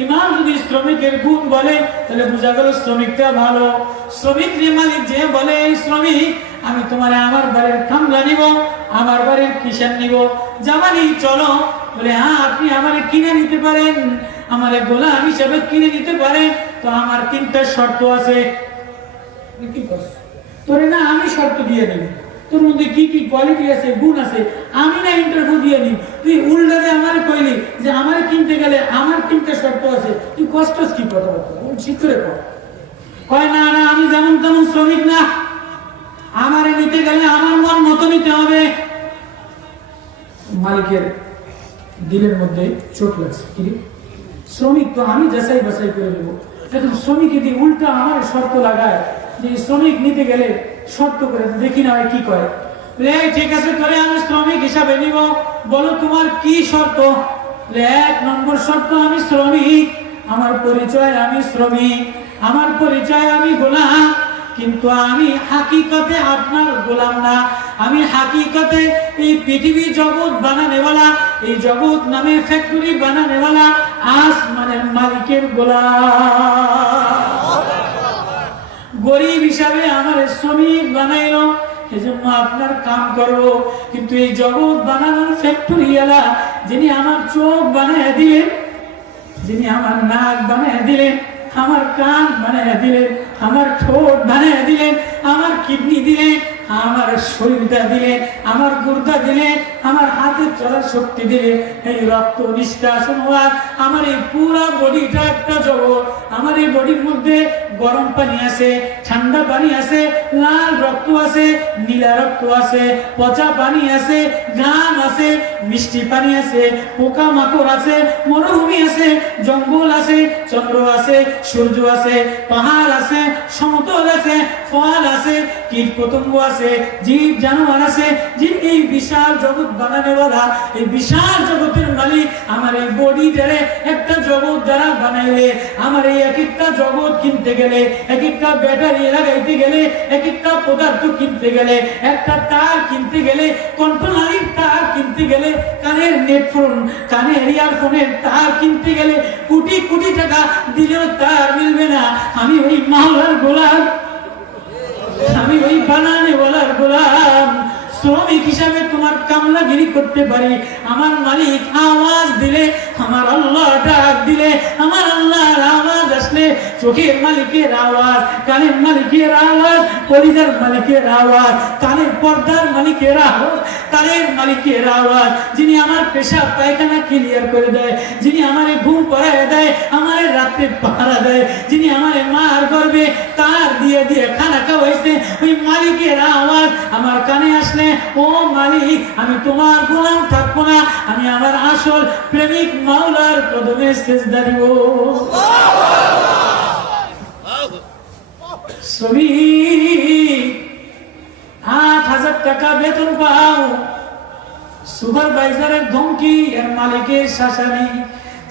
ইমাম যদি শ্রমিকের গুণ বলে, তাহলে বোঝা গেল শ্রমিকটা ভালো। শ্রমিক রে মালিক যে বলে, এই শ্রমিক, আমি তোমার আমার বাড়ির কামলা নিব, আমার বাড়ির কিষান নিব। জামানি, চলো। বলে হ্যাঁ আপনি আমারে কিনে নিতে পারেন। আমারে গোলাম হিসাবে কিনে নিতে পারেন। তো আমার তিনটা শর্ত আছে। কি করছ? তোরে না, আমি শর্ত দিয়ে নেব তোর মধ্যে কি কি কোয়ালিটি আছে, গুণ আছে, আমি না ইন্টারভিউ দিয়ে নিব তুই উল্টা যে আমার কিনতে গেলে আমার তিনটা শর্ত আছে। তুই কষ্ট কি কথা ঠিক করে কয়, না না, আমি যেমন তেমন শ্রমিক না। আমারে নিতে গেলে আমার মন মতো নিতে হবে। মালিকের দিলের মধ্যে চোট লাগছে। কি শ্রমিক তো আমি যাচাই বাছাই করে দেবো এখন শ্রমিক যদি উল্টা আমার শর্ত লাগায়, যে শ্রমিক নিতে গেলে শর্ত করে দেখি না হয় কি করে ঠিক আছে, তোরে আমি শ্রমিক হিসাবে নিব। বলো তোমার কি শর্ত? এক নম্বর শর্ত, আমি শ্রমিক। আমার পরিচয় আমি শ্রমিক। আমার পরিচয় আমি গোলাম। কিন্তু আমি হাকিকতে আপনার গোলাম না। আমি হাকিকতে এই পৃথিবী জগৎ বানানেওয়ালা, এই জগৎ নামে ফ্যাক্টরি বানানেওয়ালা, আসমানের মালিকের গোলাম। গরিব হিসাবে আমার শ্রমিক বানাইলো এজন্য আপনার কাম করব। কিন্তু এই জগৎ বানানোর ফ্যাক্টরি এলা যিনি আমার চোখ বানায় দিলেন, যিনি আমার নাক বানিয়ে দিলেন, আমার কান বানিয়ে দিলেন, আমার ঠোঁট বানিয়ে দিলেন, আমার কিডনি দিলেন, আমার শরীরটা দিলে আমার গুর্দা দিলে আমার হাতে চলার শক্তি দিলে এই রক্ত নিষ্কাশন হওয়ার আমার এই পুরা বডিটা একটা জগৎ। আমার এই বডির মধ্যে গরম পানি আছে, ঠান্ডা পানি আছে, লাল রক্ত আছে, নীলা রক্ত আছে, পচা পানি আছে গান আছে, মিষ্টি পানি আছে পোকা মাকড় আছে, মরুভূমি আছে, জঙ্গল আছে, চন্দ্র আছে, সূর্য আছে, পাহাড় আছে, সমতল আছে, ফল আছে কীট পতঙ্গ আছে, জীব জানোয়ার আছে যে এই বিশাল জগৎ বানানেওয়ালা এই বিশাল জগতের মালিক আমার এই বডি দ্বারা একটা জগৎ দ্বারা বানাইলে, আমার এই এক একটা জগৎ কিনতে গেলে এক একটা ব্যাটারি লাগাইতে গেলে এক একটা পদার্থ কিনতে গেলে, একটা তার কিনতে গেলে কন্ট্রোলারির তার কিনতে গেলে, কানের নেটফোন কানের ইয়ারফোনের তার কিনতে গেলে, কোটি কোটি টাকা দিলেও তার মিলবে না। আমি ওই মাওলার গোলাম, আমি ওই বানানে বলার গোলাম। শ্রমিক হিসাবে তোমার কামলাগিরি করতে পারি। আমার মালিক আওয়াজ দিলে, আমার আল্লাহ ডাক দিলে, আমার আল্লাহর আওয়াজ আসলে চোখের মালিকের আওয়াজ, কানের মালিকের আওয়াজ পরিজার মালিকের আওয়াজ, কানের পর্দার মালিকের আওয়াজ, কানের মালিকের আওয়াজ। যিনি আমার পেশা পায়খানা ক্লিয়ার করে দেয়, যিনি আমারে ঘুম পড়ায় রাত্রে পাহারা দেয়, যিনি আমারে মার গর্বে তার দিয়ে দিয়ে খানা খাওয়াইছে। ওই মালিকের আওয়াজ আমার কানে আসলে, ও মালিক, আমি তোমার গোলাম থাকব না, আমি আমার আসল প্রেমিক মাওলার কদমে শেষ দাঁড়িব শ্রমিক আট হাজার টাকা বেতন পাও। সুপারভাইজারের ধমকি, এর মালিকের শাসানি।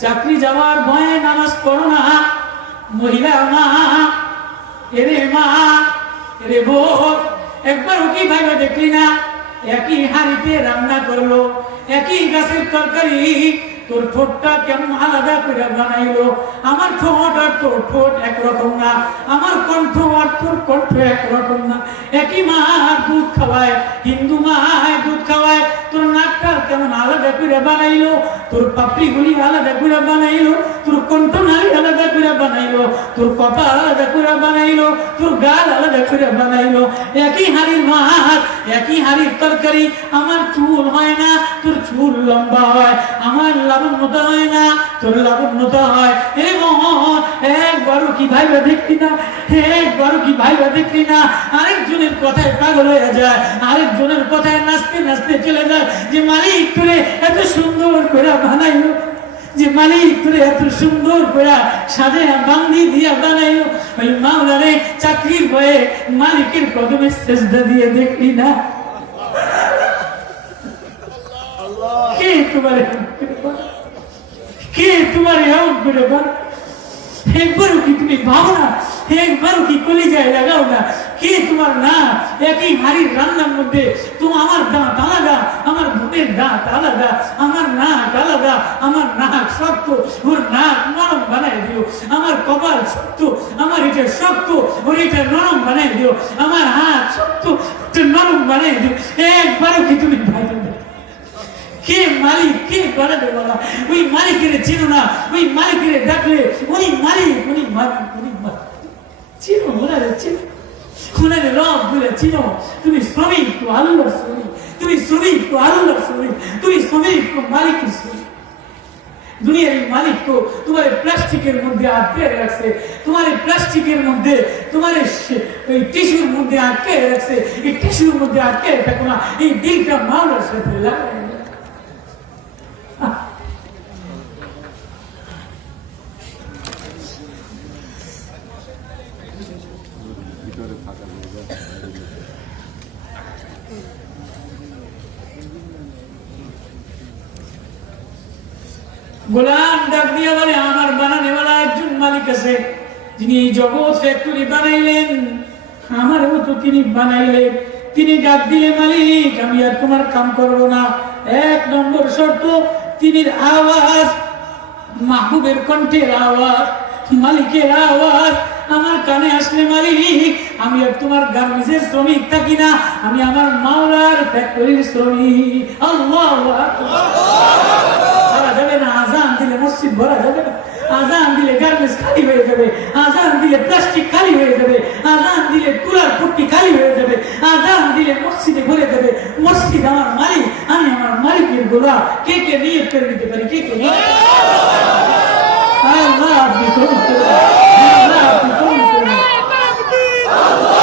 চাকরি যাওয়ার ভয়ে নামাজ পড়ো না। মহিলা মা, এরে মা, এরে বো একবার কি ভাইবা দেখলি না? একই হাড়িতে রান্না করল, একই গাছের তরকারি, তোর ঠোঁটটা কেমন আলাদা করে বানাইলো? আমার ঠোঁট আর তোর ঠোঁট একরকম না, আমার কণ্ঠ আর তোর কণ্ঠ একরকম না। একই মা দুধ খাওয়ায়, হিন্দু মা করে বানাইলো তোর পাপড়ি গুলি আলাদা করে বানাইলো তোর কণ্ঠ নালী আলাদা করে বানাইলো, তোর কপাল আলাদা করে বানাইলো, তোর গাল আলাদা করে বানাইলো। একই হাড়ির মাছ একই হাড়ির তরকারি, আমার চুল হয় না, তোর চুল লম্বা হয়, আমার লাবণ্যতা হয় না, তোর লাবণ্যতা হয়। এ মোহন, একবারও কি ভাইবা দেখলি না? একবারও কি ভাইবা দেখলি না? আরেকজনের কথায় পাগল হয়ে যায়, আরেকজনের কথায় নাচতে নাচতে চলে যায়। যে মালিক তোরে এত সুন্দর করে বানাইলো যে মালিক করে এত সুন্দর করে সাজে বান্দি দিয়া বানাইলো ওই মাওলারে চাকরির বয়ে মালিকের কদমে সেজদা দিয়ে দেখলি না কে তোমার? কে তোমার এমন করে? একবারও কি তুমি ভাবো না একবারও কি কলিজায় লাগাও না কে তোমার না? একই হাড়ির রান্নার মধ্যে তুমি আমার দাঁত আলাদা, আমার বোনের দাঁত আলাদা, আমার নাক আলাদা, আমার নাক শক্ত, ওর নাক নরম বানাই দিও, আমার কপাল শক্ত, আমার এটা শক্ত, ওর এটা নরম বানাই দিও, আমার হাত শক্ত নরম বানাই দিও। একবারও কি তুমি না কে মালিক, কে বানাবে বলা? ওই মালিকের চিনো না, ওই মালিকের ডাকলে উনি মালিক উনি মালিক উনি মালিক। চিনো, ওনারে চিনো। ওনারে রব বলে চিনো তুমি শ্রমিক তো আল্লাহর শ্রমিক। তুমি শ্রমিক তো আল্লাহর শ্রমিক। তুমি শ্রমিক তো শ্রমিক। দুনিয়ার এই মালিক তো তোমার প্লাস্টিকের মধ্যে আটকে রাখছে। তোমার প্লাস্টিকের মধ্যে তোমার এই টিস্যুর মধ্যে আটকে রাখছে। এই টিস্যুর মধ্যে আটকে থাকো না। এই দিলটা মাওলার সাথে দাও। গোলাম ডাক দিয়া বলে আমার বানানেওয়ালা একজন মালিক আছে যিনি এই জগৎ ফ্যাক্টরি বানাইলেন। আমারও তো তিনি বানাইলেন তিনি ডাক দিলে, মালিক, আমি আর তোমার কাম করব না। এক নম্বর শর্ত, তিনির আওয়াজ, মাহবুবের কণ্ঠের আওয়াজ, মালিকের আওয়াজ। আমার কানে আসলে, মালিক, আমি আর তোমার গার্মেন্টসের শ্রমিক থাকি না। আমি আমার মাওলার ফ্যাক্টরির শ্রমিক। আল্লাহ ভরা যাবে না, আজান দিলে মসজিদ ভরা যাবে না। আজান দিলে গার্মেন্টস খালি হয়ে যাবে, আজান দিলে প্লাস্টিক খালি হয়ে যাবে, আজান দিলে কুলার পুট্টি খালি হয়ে যাবে, আজান দিলে মসজিদে ভরে যাবে। মসজিদ আমার মালিক, আমি আমার মালিকের গোলা কে কে নিয়ে করে দিতে পারি, কে কে আল্লাহ, আপনি কবুল করুন। আল্লাহ আপনি কবুল করুন। আল্লাহ।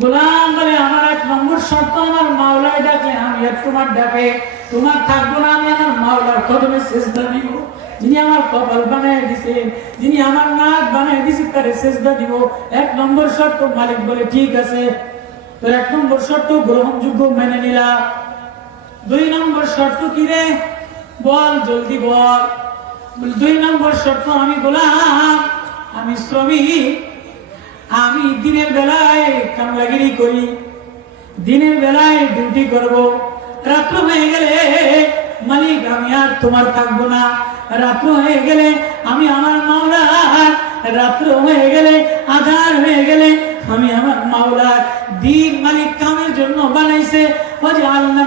গোলাম বলে আমার এক নম্বর শর্ত আমার মাওলায় ডাকে আমি আর তোমার ডাকে, তোমার থাকব না, আমি আমার মাওলার কদমে শেষদা দিব। যিনি আমার কপাল বানায় দিছে, যিনি আমার নাক বানায় দিছে, তারে শেষদা দিব। এক নম্বর শর্ত মালিক বলে ঠিক আছে, তোর এক নম্বর শর্ত গ্রহণযোগ্য মেনে নিলাম দুই নম্বর শর্ত কি রে? বল, জলদি বল। দুই নম্বর শর্ত, আমি আমি শ্রমিক, আমি দিনের বেলায় কামলাগিরি করি, দিনের বেলায় ডিউটি করব। রাত্র হয়ে গেলে, মালিক, আমি আর তোমার থাকব না। রাত্র হয়ে গেলে, আমি আমার মাওলা রাত্র হয়ে গেলে আধার হয়ে গেলে, আমি আমার মাওলার। দিন মালিক কামের জন্য বানাইছে। ওয়াজআলনা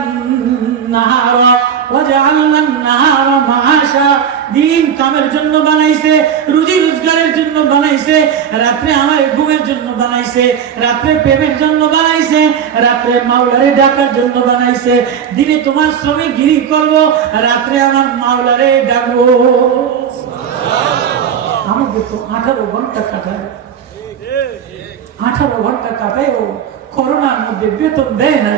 নাহারা ওয়াজআলনা নাহারা মাআশা দিন কামের জন্য বানাইছে, রুজি রোজগারের জন্য বানাইছে, রাত্রে আমার ঘুমের জন্য বানাইছে, রাত্রে প্রেমের জন্য বানাইছে, রাত্রে মাওলারে ডাকার জন্য বানাইছে, দিনে তোমার শ্রমিক গিরি করব, রাত্রে আমার মাওলারে ডাকবো। আমাকে তো আঠারো ঘণ্টা কাটায়। আঠারো ঘণ্টা কাটায়ও করোনার মধ্যে বেতন দেয় না।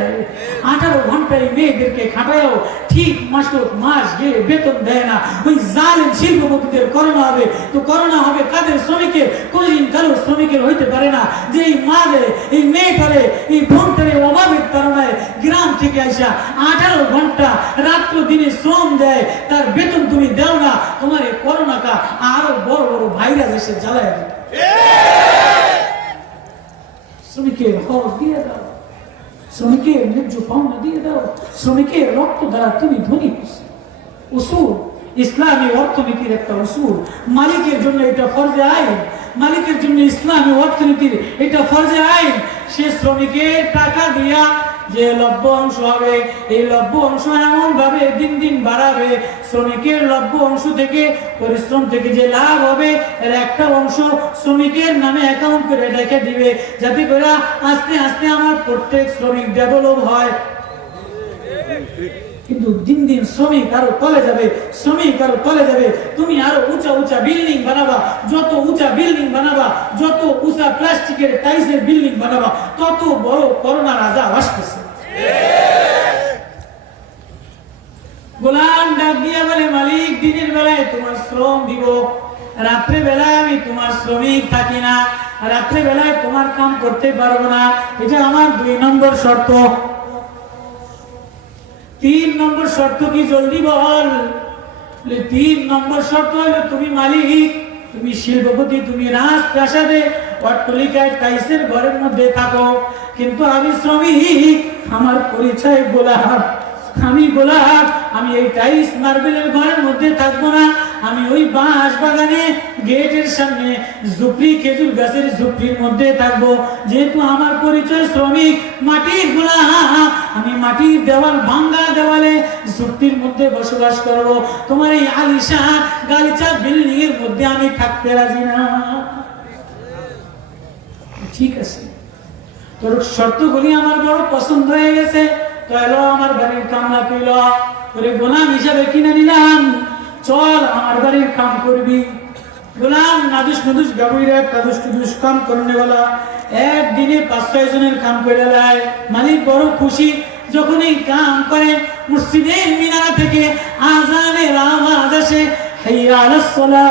আঠারো ঘন্টায় মেয়েদেরকে খাটায়ও ঠিক মাস মাস গিয়ে বেতন দেয় না। ওই জালেম শিল্পপতিদের করোনা হবে, তো করোনা হবে কাদের শ্রমিকের? কোনদিন কারও শ্রমিকের হইতে পারে না। যে এই মালে এই মেয়েটারে, এই বোনটারে অভাবের কারণে গ্রাম থেকে আসা আঠারো ঘণ্টা রাত্র দিনে শ্রম দেয়, তার বেতন তুমি দাও না। তোমার এই করোনাটা আরও বড় বড় ভাইরাস এসে জ্বালায় দেয় শ্রমিকের হক দিয়ে দাও শ্রমিকের ন্যায্য পাওনা দিয়ে দাও শ্রমিকের রক্ত দ্বারা তুমি ধনী উসুল ইসলামী অর্থনীতির একটা উসুল মালিকের জন্য এটা ফরজে আইন মালিকের জন্য ইসলামী অর্থনীতির এটা ফরজে আইন সে শ্রমিকের টাকা দিয়া যে লভ্য অংশ হবে, এই লভ্য অংশ এমন ভাবে দিন দিন বাড়াবে, শ্রমিকের লভ্য অংশ থেকে, পরিশ্রম থেকে যে লাভ হবে, এর একটা অংশ শ্রমিকের নামে অ্যাকাউন্ট করে রেখে দিবে, যাতে করে আস্তে আস্তে আমার প্রত্যেক শ্রমিক ডেভেলপ হয়। কিন্তু দিন দিন শ্রমিক আরও তলে যাবে, শ্রমিক আরও তলে যাবে। তুমি আরও উঁচা উঁচা বিল্ডিং বানাবা, যত উঁচা বিল্ডিং বানাবা, যত উঁচা প্লাস্টিকের টাইসের বিল্ডিং বানাবা, তত বড় করোনা রাজা আসতেছে গোলাম ডাক দিয়া বলে, মালিক, দিনের বেলায় তোমার শ্রম দিব, রাত্রে বেলায় আমি তোমার শ্রমিক থাকি না, রাত্রে বেলায় তোমার কাম করতে পারব না। এটা আমার দুই নম্বর শর্ত। তিন নম্বর শর্ত কি? জলদি বল। তিন নম্বর শর্ত হলো, তুমি মালিক, তুমি শিল্পপতি, তুমি রাজ প্রাসাদে অট্টলিকায় টাইসের ঘরের মধ্যে থাকো। কিন্তু আমি শ্রমিক, আমার পরিচয় গোলাপ। আমি গোলাপ, আমি এই টাইস মার্বেলের ঘরের মধ্যে থাকব না। আমি ওই বাঁশ বাগানে গেটের সামনে ঝুপড়ি খেজুর গাছের ঝুপড়ির মধ্যে থাকব। যেহেতু আমার পরিচয় শ্রমিক, মাটির গোলাপ আমি মাটির দেওয়াল ভাঙ্গা দেওয়ালে ঝুপড়ির মধ্যে বসবাস করব। তোমার এই আলিশা গালিচা বিল্ডিং এর মধ্যে আমি থাকতে রাজি না। ঠিক আছে। তোর শর্তগুলি আমার বড় পছন্দ হয়ে গেছে। তো এলো আমার বাড়ির কামলা পেল তোরে গোলাম হিসাবে কিনে নিলাম। চল আমার বাড়ির কাম করবি। গোলাম নাদুস নাদুস গাবুইরা তাদুস টুদুস কাম করনে वाला একদিনে পাঁচ ছয় জনের কাম করে দেয় মালিক বড় খুশি যখন এই কাম করে মসজিদের মিনারা থেকে আজানের আওয়াজ আসে। হাইয়া আলাস সালাহ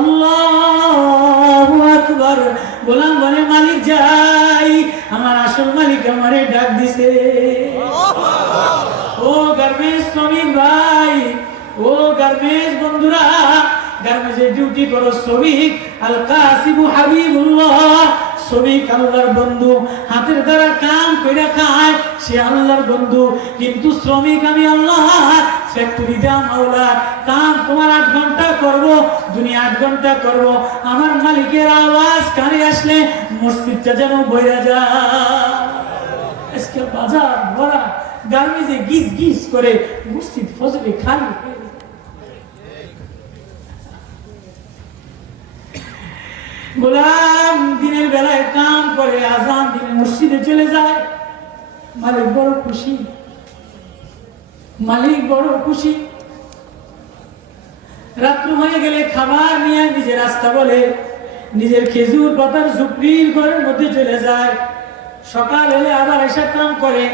আল্লাহু আকবার। গোলাম বলে মালিক যাই আমার আসল মালিক আমারে ডাক দিছে। ও গার্মেন্টস শ্রমিক ভাই। গার্মেন্টস বন্ধুরা গার্মেন্টসে ডিউটি করো শ্রমিক আল কাসিবু হাবিবুল্লাহ, শ্রমিক আল্লাহর বন্ধু, হাতের দ্বারা কাম করে খায়, সে আল্লাহর বন্ধু। কিন্তু শ্রমিক আমি আল্লাহ ফ্যাক্টরি দাম মাওলা, কাম তোমার আট ঘণ্টা করব, দুনিয়া আট ঘণ্টা করব। আমার মালিকের আওয়াজ কানে আসলে মসজিদটা যেন বইরা যায়। আজকে বাজার ভরা, গার্মেন্টসে গিজ গিজ করে মসজিদ ফজরে খালি হয়ে যায়। গোলাম দিনের বেলায় কাম করে আজান দিনে মসজিদে চলে যায়। মালিক বড় খুশি। মালিক বড় খুশি। রাত্র হয়ে গেলে খাবার নিয়ে নিজের রাস্তা বলে নিজের খেজুর পাতার ঝুপড়ির ঘরের মধ্যে চলে যায়। সকাল হলে আবার এসে কাম করে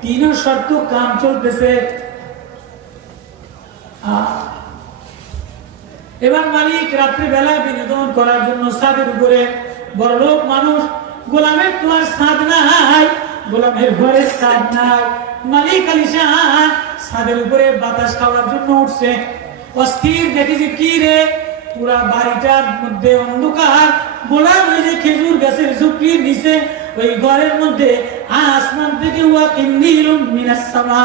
তিনও শর্ত কাম চলতেছে। আহ, এবার মালিক রাত্রে বেলায় বিনোদন করার জন্য ছাদের উপরে বড় লোক মানুষ, গোলামের তোমার সাদ নাই, গোলামের ঘরে সাদ নাই। মালিক আলিশান ছাদের উপরে বাতাস খাওয়ার জন্য উঠছে। অস্থির দেখি যে কি রে? পুরা বাড়িটার মধ্যে অন্ধকার। গোলাম ওই যে খেজুর গাছের ঝুঁকির নিচে, ওই ঘরের মধ্যে আসমান থেকে ওয়া কিন্দিরুম মিনাস সামা।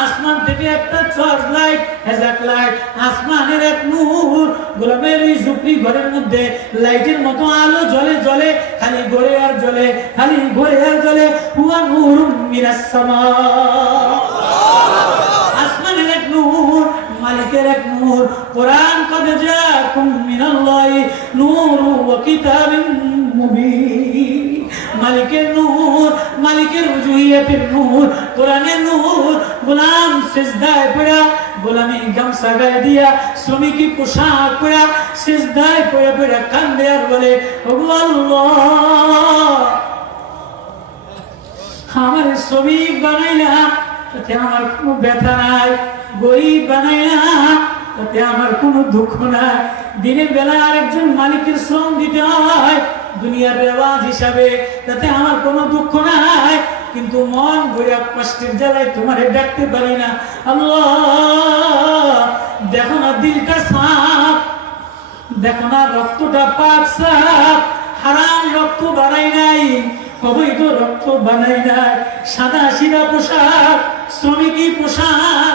আসমান থেকে একটা টর্চ লাইট, হেজাক লাইট। আসমানের এক নূর গোলামের ওই ঝুপড়ি ঘরের মধ্যে। লাইটের মতো আলো জ্বলে জ্বলে, খালি ঘরে আর জ্বলে, খালি ঘরে আর জ্বলে। হুয়া নূরুম মিনাস সামা। আসমানের এক নূর, মালিকের এক নূর। কোরআন কদ জাকুম মিনাল্লাহি নূরু ওয়া কিতাবিন মুবিন। মালিকের নূর, মালিকের উজুহিয়াতের নূর, কোরআনের নূর, গোলাম সিজদায় পড়া, গোলামি গামছা গায়ে দিয়া, শ্রমিকি পোশাক পড়া সিজদায় পড়ে পড়ে কান্দে আর বলে, ওগো আল্লাহ, আমার শ্রমিক বানাইলাম, তাতে আমার কোনো ব্যথা নাই, গরিব বানাইলাম, তাতে আমার কোনো দুঃখ নাই, দিনের বেলা আরেকজন মালিকের শ্রম দিতে হয় দুনিয়ার রেওয়াজ হিসাবে, তাতে আমার কোনো দুঃখ নাই। কিন্তু মন ভরে কষ্টের জ্বালায় তোমারে ডাকতে পারি না। আল্লাহ, দেখো না দিলটা সাপ দেখো না রক্তটা পাক সাপ হারাম রক্ত বানাই নাই, অবৈধ রক্ত বানাই নাই। সাদা সিধা পোশাক শ্রমিকই পোশাক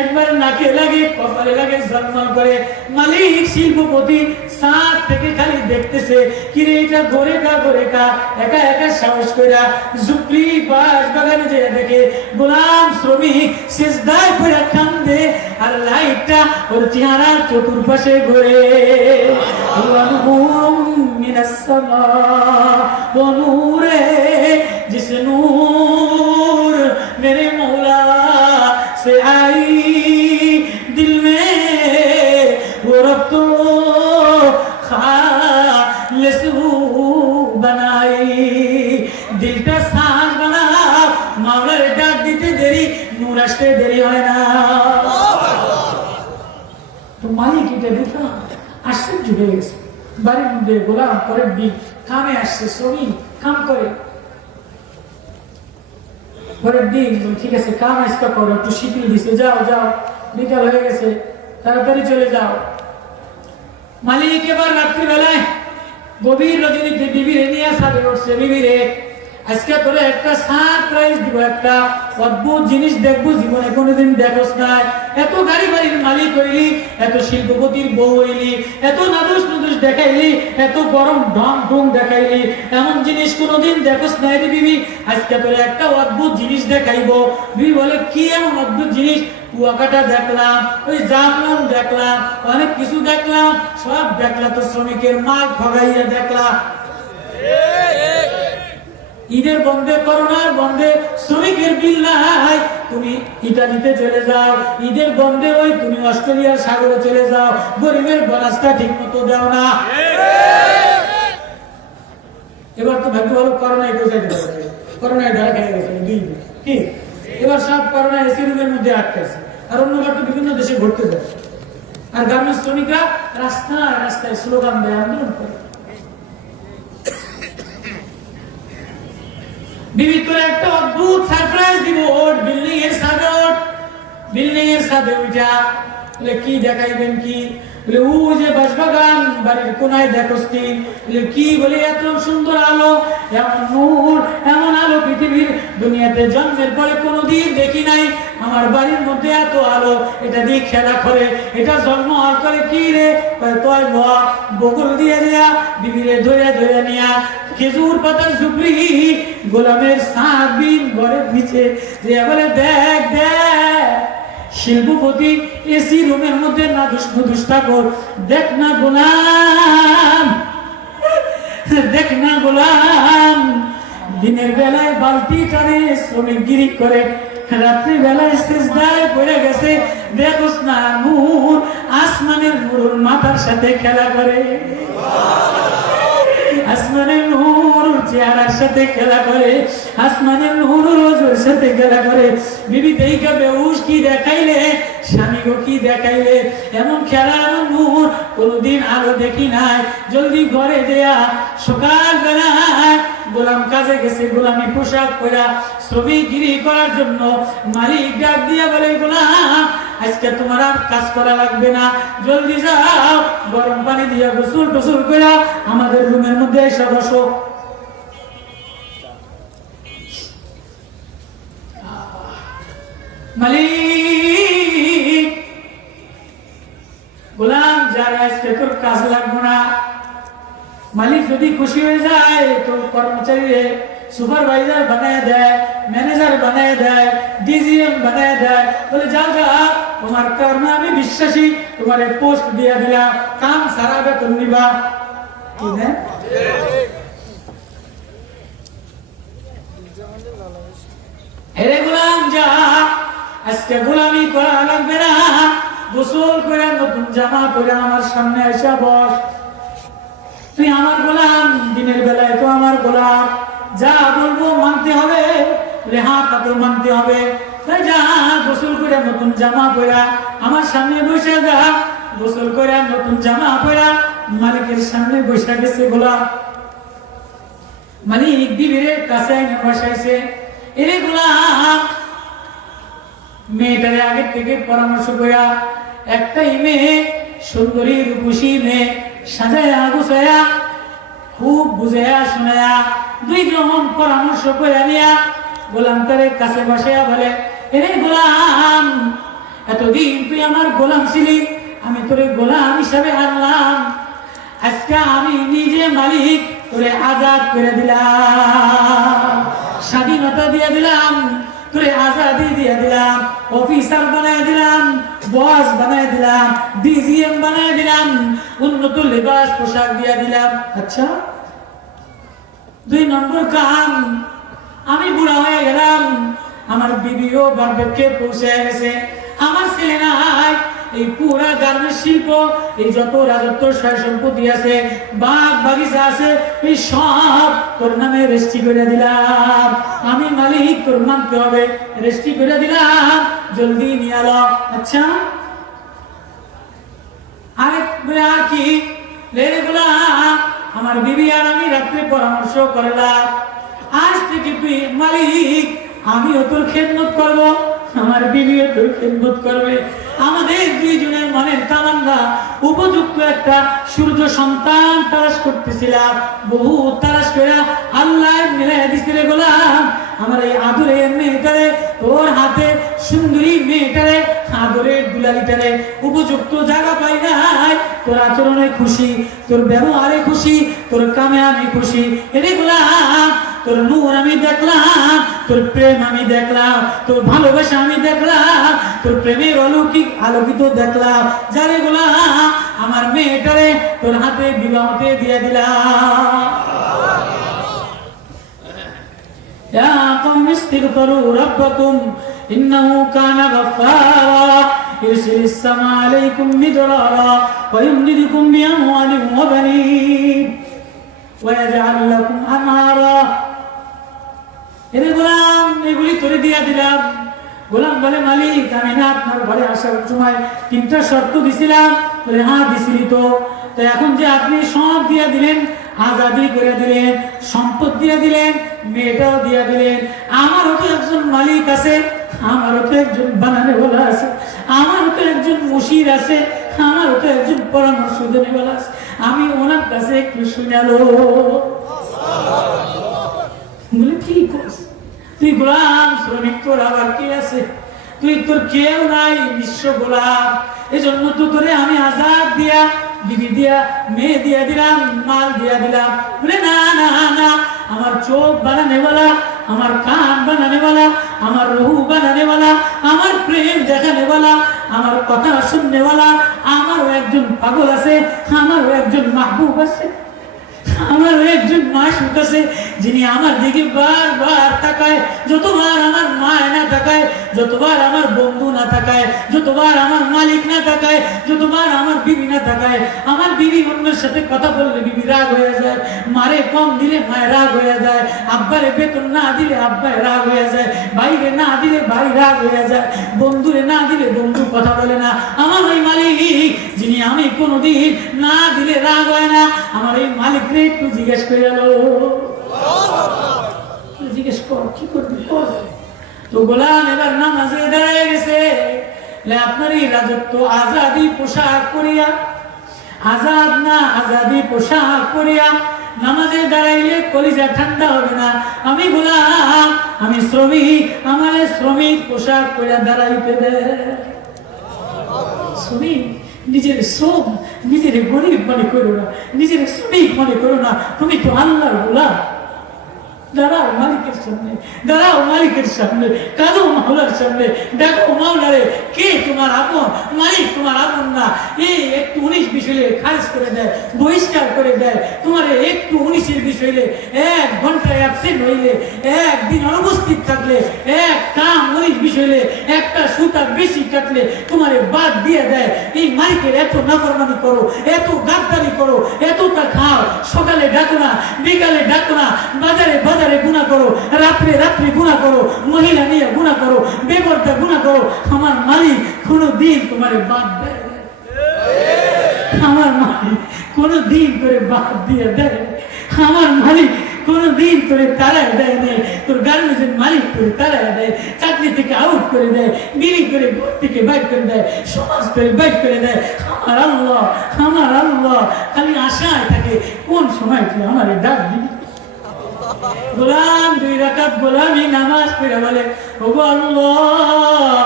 একবার নাকে লাগে, কপালে লাগে জন্মাল করে। মালিক, শিল্পপতি, সাত থেকে খালি দেখতেছে, কিরে এটা ঘরে কা ঘরে কা, একা একা সাহস কইরা জুপলি বাস বাগানে যে দেখে, গোলাম শ্রমিক শেষ দায় করে কান্দে আর লাইটটা ওর চেহারার চতুর্পাশে ঘুরে। মিনাস সামা গোলাম দিন কামে আসছে, শ্রমিক, কাম করে। পরের দিন ঠিক আছে, কাম আসতে করো, একটু শিথিল দিছে, যাও যাও, বিকাল হয়ে গেছে, তাড়াতাড়ি চলে যাও। মালিক এবার রাত্রিবেলায় গভীর রজনীতে বিবিরে নিয়ে সাথে উঠছে বিবিরে আজকে তোরে একটা সারপ্রাইজ দিব, একটা অদ্ভুত জিনিস দেখব, জীবনে কোনোদিন দেখোস নাই। এত গাড়ি বাড়ির মালিক হইলি, এত শিল্পপতির বউ হইলি, এত নাদুস নাদুস দেখাইলি, এত গরম ঢং ঢং দেখাইলি, এমন জিনিস কোনোদিন দেখোস নাই রে বিবি। আজকে তোরে একটা অদ্ভুত জিনিস দেখাইবো। বিবি বলে, কি এমন অদ্ভুত জিনিস? কুয়াকাটা দেখলাম, ওই জামলাম দেখলাম, অনেক কিছু দেখলাম, সব দেখলাম তো শ্রমিকের মাল ঠগাইয়া দেখলাম ঈদের বন্ধে করোনার বন্ধে শ্রমিকের বিল নাই। তুমি ইটালিতে চলে যাও, ঈদের বন্ধে ওই তুমি অস্ট্রেলিয়ার সাগরে চলে যাও, গরিবের বোনাসটা ঠিক মতো দাও না। এবার তো ভাগ্য ভালো, করোনায় দিতে করোনায় ঢাকা খেয়ে গেছে দুই। কি? এবার সব করোনা এসি রুমের মধ্যে আটকাছে আর অন্যবার তো বিভিন্ন দেশে ঘুরতে যায় আর গ্রামের শ্রমিকরা রাস্তায় রাস্তায় স্লোগান দেয়, আন্দোলন করে। বিবি তোর একটা অদ্ভুত সারপ্রাইজ দিব। ওট বিল্ডিং এর সাথে ওট। বিল্ডিং এর সাথে উঠা কি দেখাইবেন কি? বলে, ও যে বাসবাগান, বাড়ির কোনায় দেখোস বলে, কি বলে, এত সুন্দর আলো? এমন নূর, এমন আলো পৃথিবীর দুনিয়াতে জন্মের পরে কোনোদিন দেখি নাই। আমার বাড়ির মধ্যে এত আলো, এটা দিয়ে খেলা করে, এটা জন্ম আর করে কি রে? তয় বাবা, বকুল দিয়ে দেয়া, বিবিরে ধরে ধরে নিয়া। খেজুর পাতার ঝুপড়ি, গোলামের সাবিন ঘরের নিচে। যে বলে, দেখ দেখ। শিল্পপতি এসি রুমের মধ্যে না দুষ্ণ দুষ্টাকর দেখ না গোলাম, দেখ না গোলাম, দিনের বেলায় বালতি টানে শ্রমিক গিরি করে, রাত্রি বেলায় শেষদায় পড়ে গেছে। দেখোস না নূর, আসমানের নূর মাথার সাথে খেলা করে। আসমানের নূর চেহারার সাথে খেলা করে, আসমানের নূর রোজের সাথে খেলা করে। বিবি দেইকা বেউস কি দেখাইলে? স্বামী গো কি দেখাইলে? এমন খেলা, এমন নূর কোনদিন আলো দেখি নাই। জলদি ঘরে দেয়া সকাল বেলায় গোলাম কাজে গেছে, গোলামি পোশাক পরা শ্রমিকগিরি করার জন্য মালিক ডাক দিয়া বলে, গোলাম, আজকে তোমার আর কাজ করা লাগবে না। জলদি যাও, গরম পানি দিয়া গোসল টোসল করে আমাদের রুমের মধ্যে এসে বসো। মালিক। গোলাম, যারা আজকে তোর কাজ লাগবো না। মালিক যদি খুশি হয়ে যায়, তো কর্মচারী সুপারভাইজার বানায় দেয়, ম্যানেজার বানায় দেয়, ডিজিএম বানায় দেয়। বলে, যাও যাও, তোমার কর্মে আমি বিশ্বাসী, তোমার পোস্ট দিয়ে দিলাম, কাম সারা বেতন নিবা কি না? হেরে গোলাম, যা। আজকে গোলামি করা লাগবে না। গোসল করে, নতুন জামা পরে আমার সামনে এসে বস। তুই আমার গোলাম, দিনের বেলায় তো আমার গোলাম। যা বলব মানতে হবে রেহা তাকে মানতে হবে। যা, গোসল করে, নতুন জামা পরা। আমার সামনে বসে যা, গোসল করে, নতুন জামা পরা। মালিকের সামনে বসে গেছে গোলাম। মালিক বিবিরে কাছে বসাইছে, এরে গোলাম মেয়েটারে আগে থেকে পরামর্শ করা একটাই মেয়ে সুন্দরী রূপসী মেয়ে সাজায়া গুছায়া, খুব বুঝায়া শোনায়া, দুইজন পরামর্শ করে নিয়া গোলাম তারে কাছে বসে বলে, এরে গোলাম, এতদিন তুই আমার গোলাম ছিলি, আমি তোরে গোলাম হিসাবে আনলাম আজকে আমি নিজে মালিক, তোরে আজাদ করে দিলাম, স্বাধীনতা দিয়ে দিলাম তোরে আজাদি দিয়ে দিলাম, অফিসার বানায় দিলাম, বস বানায় দিলাম, ডিজিএম বানায় দিলাম, উন্নত লেবাস পোশাক দিয়ে দিলাম। আচ্ছা দুই নম্বর কাম, আমি বুড়া হয়ে গেলাম, আমার বিবিও বার্ধক্যে পৌঁছে গেছে। আমার ছেলে নাই এই পুরা গার্মেন্ট শিল্প, এই যত রাজত্ব সয় সম্পত্তি আছে বাগ বাগিচা আছে, এই সব তোর নামে রেস্টি করে দিলাম। আমি মালিক, তোর মানতে হবে? রেস্টি করে দিলাম। জলদি নিয়ে আলো। আচ্ছা? আরেক আর কি? আমার বিবি আর আমি রাত্রে পরামর্শ করলাম। আজ থেকে তুই মালিক, আমিও তোর খেদমত করব। আমার বিবিও তোর খেদমত করবে। আমাদের দুইজনের মনের তামান্না উপযুক্ত একটা সূর্য সন্তান তালাশ করতেছিলাম। বহু তালাশ করে আল্লাহ মিলাই দিছিলে গোলাম আমার এই আদরের মেয়েটারে, তোর হাতে সুন্দরী মেয়েটারে, আদরের দুলালিটারে উপযুক্ত জায়গা পাই নাই। তোর আচরণে খুশি, তোর ব্যবহারে খুশি, তোর কামে আমি খুশি। এরে গোলাম তোর নূর আমি দেখলাম তোর প্রেম আমি দেখলাম তোর ভালোবাসা আমি দেখলাম তোর প্রেমের অলৌকিক আলোকিত দেখলাম যারে গোলাম আমার মেয়েটারে তোর হাতে বিবাহতে দিয়ে দিলাম يا قوم استغفروا ربكم إنه كان غفارا يرسل السماء عليكم مدرارا ويمددكم بأموال وبنين ويجعل لكم أنهارا এরে গোলাম, এগুলি তোরে দিয়া দিলাম। গোলাম বলে, মালিক, আমি না আপনার ঘরে আসার সময় তিনটা শর্ত দিছিলাম। বলে হ্যাঁ দিছিলি তো। তো এখন যে আপনি সব দিয়া দিলেন, আজাদি করে দিলেন, সম্পদ দিয়ে দিলেন, মেয়েটাও দিয়া দিলেন, আমারও তো একজন মালিক আছে, আমারও তো একজন বানানে বলা আছে, আমারও তো একজন মুশির আছে, আমারও তো একজন পরামর্শ দেনে বলা আছে। আমি ওনার কাছে একটু শুনালো। তুই গোলাম, শ্রমিক তোর আবার কে আছে? তুই তোর কেউ নাই, বিশ্ব গোলাম। এই জন্য তো তোরে আমি আজাদ দিয়া, বিবি দিয়া, মেয়ে দিয়া দিলাম, মাল দিয়া দিলাম। বলে, না না না, আমার চোখ বানানে বলা, আমার কান বানানে বলা, আমার রহু বানানে বলা, আমার প্রেম দেখানে বলা, আমার কথা শুননে বলা, আমারও একজন পাগল আছে, আমারও একজন মাহবুব আছে। আমার একজন মাসুক আছে, যিনি আমার দিকে বারবার তাকায়, যতবার আমার মা না তাকায়, যতবার আমার বন্ধু না তাকায়, যতবার আমার মালিক না তাকায়, যতবার আমার বিবি না তাকায়, আমার বিবি অন্যের সাথে কথা বললে বিবি রাগ হয়ে যায়, মারে কম দিলে মায়ের রাগ হয়ে যায়, আব্বারে বেতন না দিলে আব্বায় রাগ হয়ে যায় ভাইরে না দিলে ভাই রাগ হয়ে যায়, বন্ধুরে না দিলে বন্ধু কথা বলে না। আমার ওই মালিক, যিনি আমি কোনোদিন না দিলে রাগ হয় না, আমার এই মালিকরে একটু জিজ্ঞেস করে গেল জিজ্ঞেস কর, কি করবি কর। তো গোলাম এবার নামাজে দাঁড়ায় গেছে। আপনার এই রাজত্ব আজাদি পোশাক করিয়া আজাদ না আজাদি পোশাক করিয়া নামাজে দাঁড়াইলে কলিজা ঠান্ডা হবে না। আমি গোলাম, আমি শ্রমিক, আমার শ্রমিক পোশাক করিয়া দাঁড়াইতে দে। শ্রমিক? নিজের শ্রম নিজের গরিব মনে করো না, নিজের শ্রমিক মনে করো না, তুমি তো আল্লাহর গোলাম। দাঁড়াও মালিকের সামনে, দাঁড়াও মালিকের সামনে, কাঁদো মাওলার সামনে, দেখো মাওলারে, কে তোমার আপন? মালিক তোমার আপন না। এই একটু উনিশ বিষয়ে খারিজ করে দেয়, বহিষ্কার করে দেয়। তোমার একটু উনিশের বিষয়ে এক ঘন্টায় অ্যাবসেন্ট হইলে, একদিন অনুপস্থিত থাকলে, এক সুতার বেশি কাটলে তোমার বাদ দিয়ে দেয়। এই মালিকের এত নাফরমানি করো, এত গাদ্দারি করো, এতটা খাও। সকালে ডাকো না, বিকালে ডাকো না, বাজারে বাজারে গুণা করো, রাত্রে রাত্রে গুণা করো, মহিলা নিয়ে গুণা করো বেপরটা গুণা করো। আমার মালিক কোনো দিন তোমার বাদ দেয় আমার মালিক কোনো দিন করে বাদ দিয়ে দেয় আমার মালিক কোনদিন তোরে তারায় দেয় নেই তোর গার্মেন্টসের মালিক করে দেয়, চাকরি থেকে আউট করে দেয়, বিড়ি করে ঘর থেকে বাইর করে দেয়, সমাজ করে বাইর করে দেয়। আমার আল্লাহ আমার আল্লাহ, খালি আশায় থাকে, কোন সময় তুই আমার ডাক দিবি? গোলাম দুই রাকাত গোলামি নামাজ পড়ে বলে, ওগো আল্লাহ,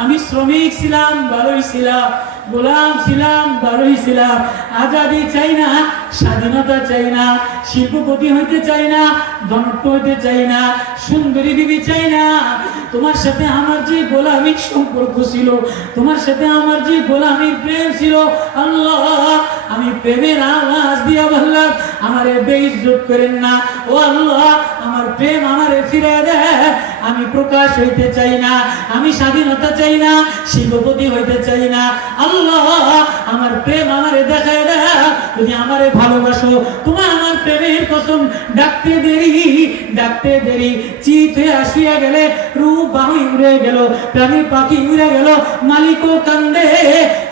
আমি শ্রমিক ছিলাম ভালোই ছিলাম, গোলাম ছিলাম ভালোই ছিলাম, আজাদি চাই না স্বাধীনতা চাই না, শিল্পপতি হইতে চাই না ধনত্ব হইতে চাই না, সুন্দরী বিবি চাই না। তোমার সাথে আমার যে গোলামিক সম্পর্ক ছিল, তোমার সাথে আমার যে গোলামিক প্রেম ছিল, আল্লাহ, আমি প্রেমের আওয়াজ দিয়া বললাম, আমারে বেইজ্জত করেন না। ও আল্লাহ, আমার প্রেম আমারে ফিরে দেয় আমি প্রকাশ হইতে চাই না, আমি স্বাধীনতা চাই না, শিল্পপতি হইতে চাই না। আল্লাহ, আমার প্রেম আমারে দেখায় দেয় তুমি আমারে ভালোবাসো তোমার আমার প্রেমের কসম ডাকতে দেরি ডাকতে দেরি চিত হয়ে আসিয়া গেলে রূপ বাহুই উড়ে গেল প্রাণী পাখি উড়ে গেল মালিকও কান্দে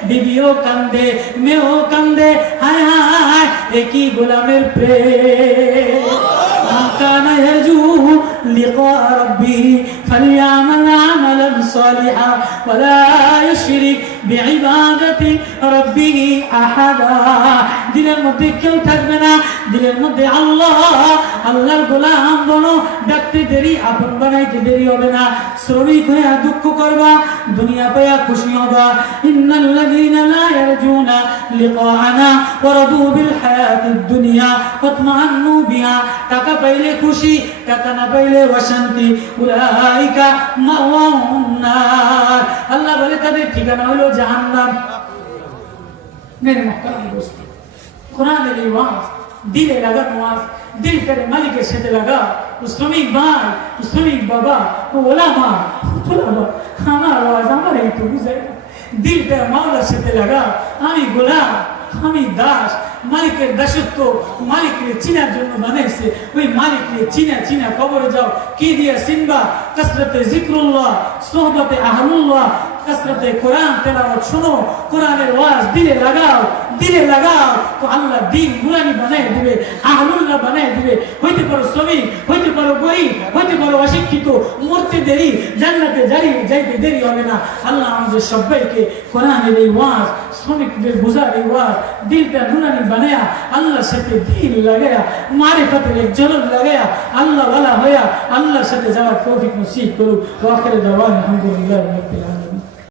বিবিও কান্দে মেয়েও কান্দে হায় হায় একই গোলামের প্রেম من كان يرجو لقاء ربه فليعمل عملا صالحا ولا يشرك بعبادة ربه أحدا দিলের মধ্যে কেউ থাকবে না। দিলের মধ্যে আল্লাহ, আল্লাহর গোলাম বলো ডাকতে দেরি, আপন বানাইতে দেরি হবে না। শ্রমিক হয়ে দুঃখ করবা, দুনিয়া পাইয়া খুশি হবা। লা ইয়ারজুনা লিকাআনা ওয়া রাদু বিল হায়াতিদ দুনিয়া বিহা। টাকা পাইলে খুশি, টাকা না পাইলে অশান্তি। উলাইকা মাওয়াহুম নার আল্লাহ বলে তাদের ঠিকানা হলো জাহান্নাম। মেরে মক্কা কোরআনের এই ওয়াজ, দিলে লাগানো ওয়াজ, দিল করে মালিকের সাথে লাগা শ্রমিক ভাই শ্রমিক বাবা, ওলামা ওলামা, আমার আওয়াজ আমার এই তো বুঝাই দিলটা মাওলার সাথে লাগা, আমি গোলাম, আমি দাস, মালিকের দাসত্ব মালিককে চিনার জন্য বানাইছে। ওই মালিককে চিনা চিনা কবরে যাও, কি দিয়া সিনবা, কসরতে জিক্রুল্লাহ, সোহবতে আহমুল্লাহ কসরতে কোরআন তেলাওয়াত শোনো, কোরআনের ওয়াজ দিলে লাগাও দিলে লাগাও। তো আল্লাহ দিন নুরানি বানাই দিবে আহলুল্লাহ বানাই দিবে। হইতে পারো শ্রমিক, হইতে পারো গরিব, হইতে পারো অশিক্ষিত। মরতে দেরি, জান্নাতে জারি যাইতে দেরি হবে না। আল্লাহ আমাদের সবাইকে কোরআনের এই ওয়াজ, শ্রমিকদের বোঝার এই ওয়াজ, দিলটা নুরানি বানায়া, আল্লাহর সাথে দিল লাগায়া, মারিফাতের এক জলক লাগায়া আল্লাহ ওয়ালা হইয়া আল্লাহর সাথে যাওয়ার তৌফিক নসিব করুক। ওয়াখির দাওয়ান আলহামদুলিল্লাহ রাব্বিল আলামিন।